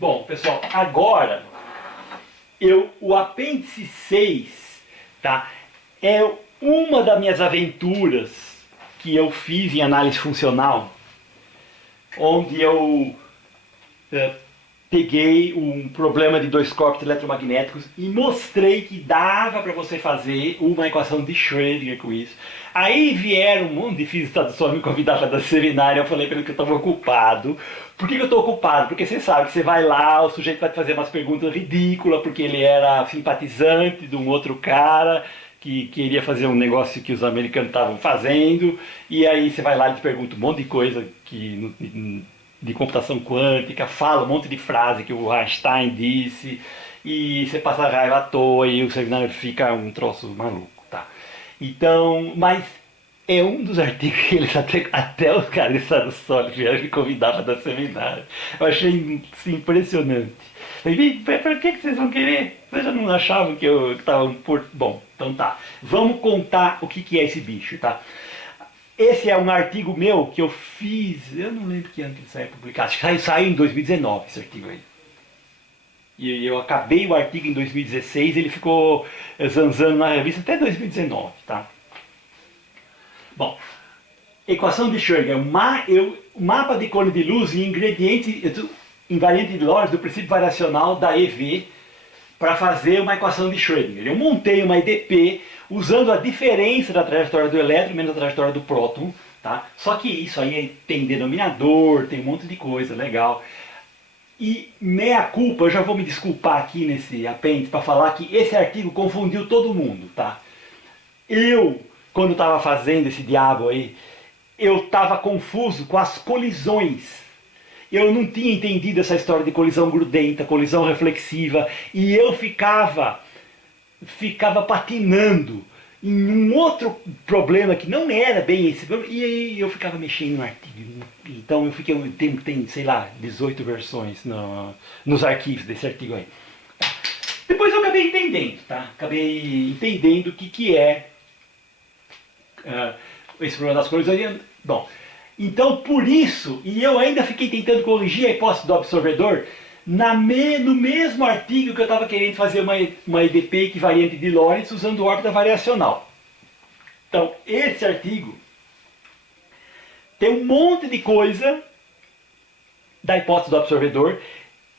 Bom, pessoal, agora o apêndice 6, tá, é uma das minhas aventuras que eu fiz em análise funcional, onde eu peguei um problema de dois corpos eletromagnéticos e mostrei que dava para você fazer uma equação de Schrödinger com isso. Aí vieram um monte de físicos Estados Unidos me convidar para dar seminário, eu falei para ele que eu estava ocupado. Por que eu estou ocupado? Porque você sabe que você vai lá, o sujeito vai te fazer umas perguntas ridículas, porque ele era simpatizante de um outro cara que queria fazer um negócio que os americanos estavam fazendo, e aí você vai lá e te pergunta um monte de coisa de computação quântica, fala um monte de frase que o Einstein disse, e você passa raiva à toa e o seminário fica um troço maluco, tá? Então, mas é um dos artigos que eles até os caras de Estado Sólido vieram me convidar para dar seminário. Eu achei impressionante. Para que vocês vão querer? Vocês já não achavam que eu estava por... Bom, então tá. Vamos contar o que é esse bicho, tá? Esse é um artigo meu que eu fiz, eu não lembro que ano que ele saiu publicado, acho que saiu em 2019 esse artigo aí. E eu acabei o artigo em 2016, ele ficou zanzando na revista até 2019, tá? Bom, equação de Schrödinger, o mapa de cone de luz e ingrediente invariante de Lorentz do princípio variacional da EV para fazer uma equação de Schrödinger. Eu montei uma EDP usando a diferença da trajetória do elétron menos a trajetória do próton, tá? Só que isso aí tem denominador, tem um monte de coisa legal. E meia culpa, eu já vou me desculpar aqui nesse apêndice para falar que esse artigo confundiu todo mundo, tá? Eu, quando estava fazendo esse diabo aí, eu estava confuso com as colisões. Eu não tinha entendido essa história de colisão grudenta, colisão reflexiva, e eu ficava patinando em um outro problema que não era bem esse problema, e aí eu ficava mexendo no artigo. Então eu fiquei, tem sei lá, 18 versões nos arquivos desse artigo aí. Depois eu acabei entendendo, tá? Acabei entendendo o que é esse problema das colisões. Bom, então por isso, e eu ainda fiquei tentando corrigir a hipótese do absorvedor, no mesmo artigo que eu estava querendo fazer uma EDP equivariante de Lorentz usando órbita variacional. Então, esse artigo tem um monte de coisa da hipótese do absorvedor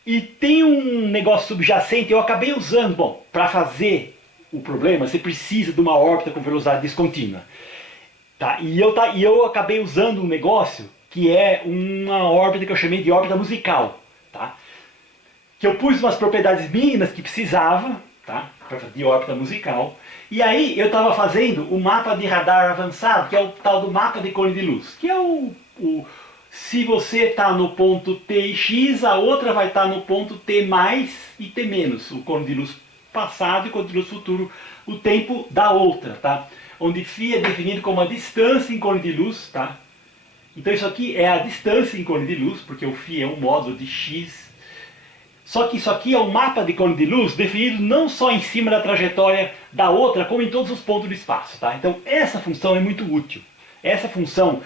e tem um negócio subjacente, eu acabei usando, bom, para fazer o problema você precisa de uma órbita com velocidade descontínua. Tá? E eu acabei usando um negócio que é uma órbita que eu chamei de órbita musical. Tá? Que eu pus umas propriedades mínimas que precisava, tá? De órbita musical. E aí eu estava fazendo o mapa de radar avançado, que é o tal do mapa de cone de luz. Que é se você está no ponto T e X, a outra vai estar no ponto T mais e T menos. O cone de luz passado e o cone de luz futuro, o tempo da outra. Tá? Onde φ é definido como a distância em cone de luz. Tá? Então isso aqui é a distância em cone de luz, porque o φ é um módulo de X. Só que isso aqui é um mapa de cone de luz definido não só em cima da trajetória da outra, como em todos os pontos do espaço. Tá? Então essa função é muito útil. Essa função,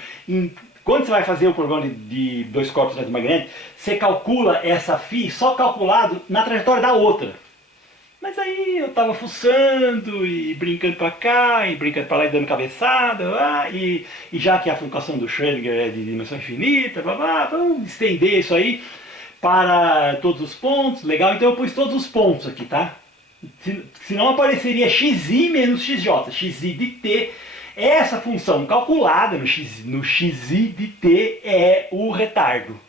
quando você vai fazer o problema de dois corpos eletromagnéticos, você calcula essa φ só calculado na trajetória da outra. Mas aí eu estava fuçando e brincando para cá, e brincando para lá e dando cabeçada, e já que a função do Schrödinger é de dimensão infinita, vamos estender isso aí para todos os pontos, legal, então eu pus todos os pontos aqui, tá? Senão apareceria xi menos xj, xi de t, essa função calculada no xi de t é o retardo,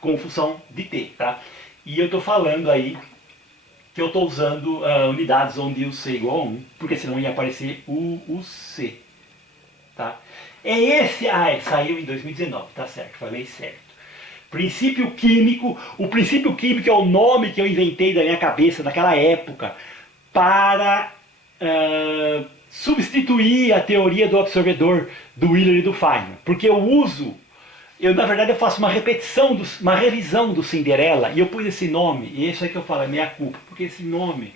com função de t, tá? E eu estou falando aí que eu estou usando unidades onde o c é igual a 1, porque senão ia aparecer o c, tá? É esse, saiu em 2019, tá certo, falei certo. Princípio químico, o princípio químico é o nome que eu inventei da minha cabeça naquela época para substituir a teoria do absorvedor do Wheeler e do Feynman. Porque na verdade eu faço uma repetição, uma revisão do Cinderella e eu pus esse nome, e isso é que eu falo, é minha culpa, porque esse nome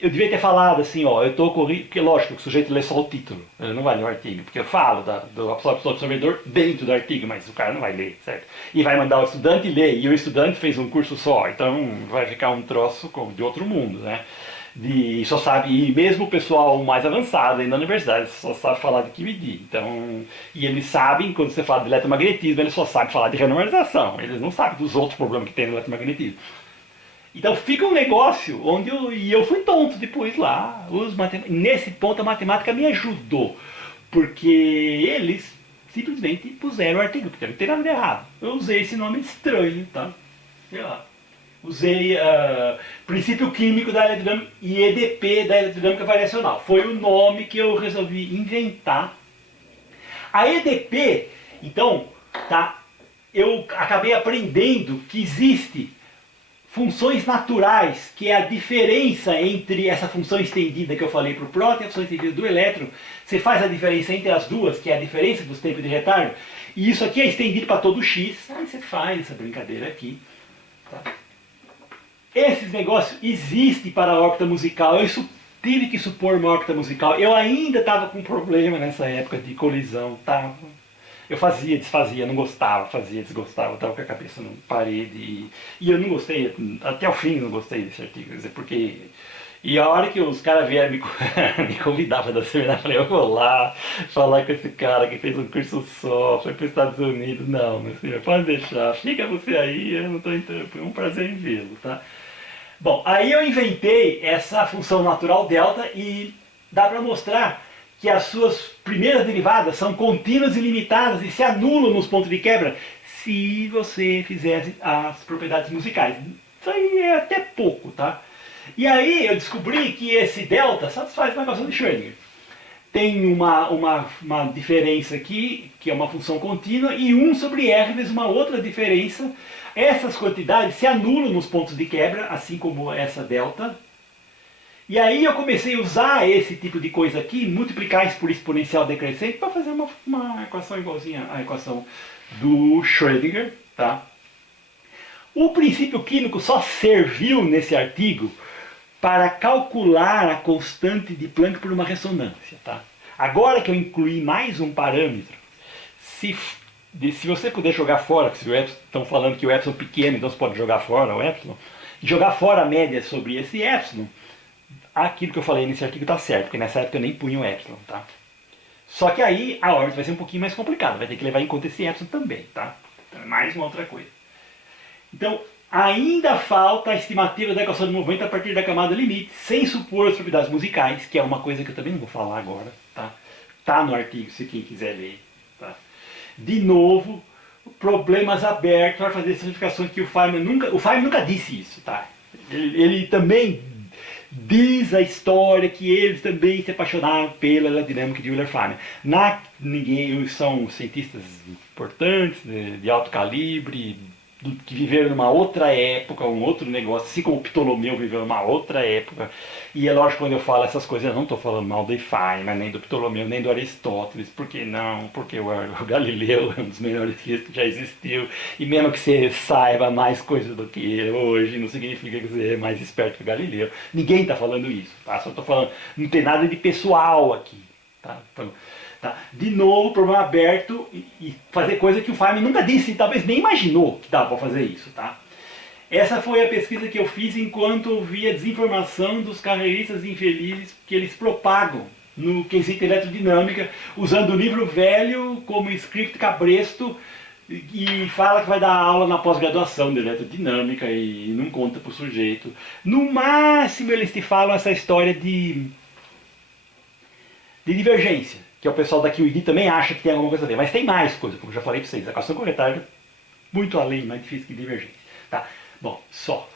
eu devia ter falado assim, ó, eu estou correndo, porque lógico que o sujeito lê só o título, ele não vai ler o artigo, porque eu falo do absorvedor dentro do artigo, mas o cara não vai ler, certo? E vai mandar o estudante ler, e o estudante fez um curso só, então vai ficar um troço de outro mundo, né? Só sabe, e mesmo o pessoal mais avançado aí na universidade só sabe falar de QED, então, e eles sabem, quando você fala de eletromagnetismo, eles só sabem falar de renormalização, eles não sabem dos outros problemas que tem no eletromagnetismo. Então fica um negócio onde eu fui tonto depois lá. Nesse ponto a matemática me ajudou, porque eles simplesmente puseram o artigo, porque não tem nada de errado. Eu usei esse nome estranho, tá? Sei lá. Usei princípio químico da eletrodinâmica e EDP da eletrodinâmica variacional. Foi o nome que eu resolvi inventar. A EDP, então, tá? Eu acabei aprendendo que existe funções naturais, que é a diferença entre essa função estendida que eu falei para o próton e a função estendida do elétron. Você faz a diferença entre as duas, que é a diferença dos tempos de retardo, e isso aqui é estendido para todo x. Aí você faz essa brincadeira aqui. Tá? Esses negócios existem para a órbita musical. Eu tive que supor uma órbita musical. Eu ainda estava com problema nessa época de colisão. Tava. Eu fazia, desfazia, não gostava, fazia, desgostava, estava com a cabeça na parede. E eu não gostei, até o fim não gostei desse artigo, quer dizer, porque... E a hora que os caras vieram me convidar para dar seminário, eu falei, eu vou lá falar com esse cara que fez um curso só, foi para os Estados Unidos. Não, meu senhor, pode deixar, fica você aí, eu não estou entrando, foi um prazer em vê-lo, tá? Bom, aí eu inventei essa função natural delta e dá para mostrar que as suas primeiras derivadas são contínuas e limitadas e se anulam nos pontos de quebra se você fizer as propriedades musicais. Isso aí é até pouco, tá? E aí eu descobri que esse delta satisfaz uma equação de Schrödinger. Tem uma diferença aqui, que é uma função contínua, e 1 sobre R vezes uma outra diferença. Essas quantidades se anulam nos pontos de quebra, assim como essa delta. E aí eu comecei a usar esse tipo de coisa aqui, multiplicar isso por exponencial decrescente, para fazer uma equação igualzinha à equação do Schrödinger. Tá? O princípio químico só serviu nesse artigo para calcular a constante de Planck por uma ressonância. Tá? Agora que eu incluí mais um parâmetro, se você puder jogar fora, se o epsilon, estão falando que o epsilon é pequeno, então você pode jogar fora o epsilon, jogar fora a média sobre esse epsilon, aquilo que eu falei nesse artigo está certo, porque nessa época eu nem punha o epsilon, tá? Só que aí a órbita vai ser um pouquinho mais complicada, vai ter que levar em conta esse epsilon também, tá? Então é mais uma outra coisa. Então, ainda falta a estimativa da equação de movimento a partir da camada limite, sem supor as propriedades musicais, que é uma coisa que eu também não vou falar agora, tá? Tá no artigo, se quem quiser ler, tá? De novo, problemas abertos para fazer simplificações que o Feynman nunca disse isso, tá? Ele também diz a história que eles também se apaixonaram pela dinâmica de Euler-Feynman. São cientistas importantes, de alto calibre, que viveram numa outra época, um outro negócio, assim como o Ptolomeu viveu numa outra época. E é lógico, quando eu falo essas coisas, eu não estou falando mal do Feynman, nem do Ptolomeu, nem do Aristóteles, porque não, porque o Galileu é um dos melhores físicos que já existiu, e mesmo que você saiba mais coisas do que ele hoje, não significa que você é mais esperto que o Galileu. Ninguém está falando isso, tá? Só estou falando, não tem nada de pessoal aqui, tá? Então, tá? De novo, problema aberto e fazer coisa que o Feynman nunca disse e talvez nem imaginou que dava para fazer isso. Tá? Essa foi a pesquisa que eu fiz enquanto ouvia a desinformação dos carreiristas infelizes que eles propagam no quesito eletrodinâmica, usando o livro velho como script cabresto e fala que vai dar aula na pós-graduação de eletrodinâmica e não conta para o sujeito. No máximo eles te falam essa história de divergência, que é o pessoal da QED também acha que tem alguma coisa a ver, mas tem mais coisa, como eu já falei para vocês, a equação com retardo muito além, mais difícil que divergência. Tá? Bom, só.